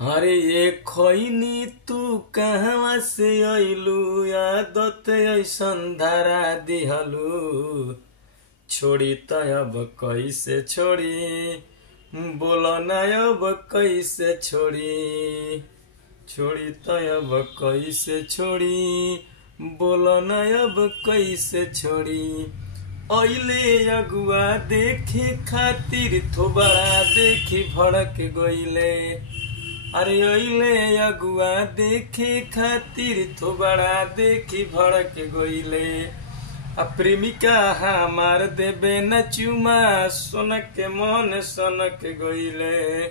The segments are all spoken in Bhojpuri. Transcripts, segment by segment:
अरे ये खैनी तू कहवा से अइलू, आदत ऐसन धरा दिहलू। छोड़ी त अब कैसे छोड़ी, बोलो ना अब कैसे छोड़ी। छोड़ी त अब कैसे छोड़ी, बोलो ना अब कैसे छोड़ी। अइले अगुआ देखे खातिर थोबड़ा देखी भड़क गइले। अरे अइले अगुआ देखे खातिर थोबड़ा देखी भड़क गइले। आ प्रेमिका हमार देबे न चुमा, सोनक के मन सनक गइले।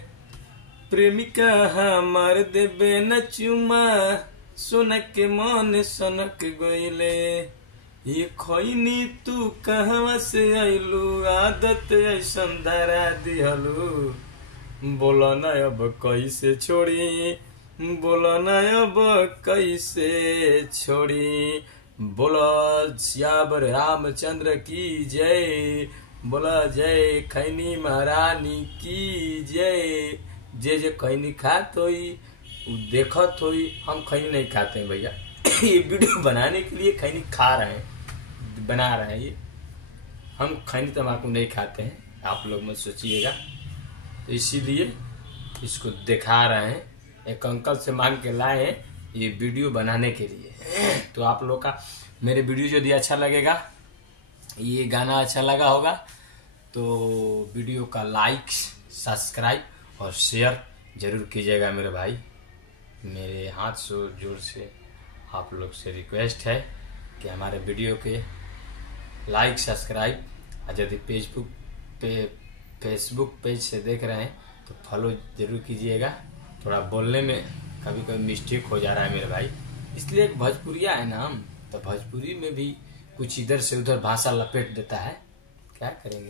प्रेमिका हमार देबे न चुमा, सोनक के मन सनक गइले। ये खैनी तू कहवा से अइलू, आदत ऐसन धरा दिहलू। बोलो ना अब कैसे छोड़ी, बोलो ना अब कैसे छोड़ी। बोलो श्यावर रामचंद्र की जय, बोला जय खैनी महारानी की जय। जे खैनी खात होई देखत होई, हम खैनी नहीं खाते हैं भैया। ये वीडियो बनाने के लिए खैनी खा रहे हैं, बना रहे हैं। ये हम खैनी तम्बाकू नहीं खाते हैं, आप लोग मत सोचिएगा। तो इसीलिए इसको दिखा रहे हैं। एक अंकल से मांग के लाए हैं ये वीडियो बनाने के लिए। तो आप लोग का मेरे वीडियो यदि अच्छा लगेगा, ये गाना अच्छा लगा होगा, तो वीडियो का लाइक, सब्सक्राइब और शेयर जरूर कीजिएगा मेरे भाई। मेरे हाथ से जोर से आप लोग से रिक्वेस्ट है कि हमारे वीडियो के लाइक, सब्सक्राइब, और यदि फेसबुक पेज से देख रहे हैं तो फॉलो जरूर कीजिएगा। थोड़ा बोलने में कभी कभी मिस्टेक हो जा रहा है मेरे भाई, इसलिए एक भोजपुरिया है ना हम, तो भोजपुरी में भी कुछ इधर से उधर भाषा लपेट देता है, क्या करेंगे।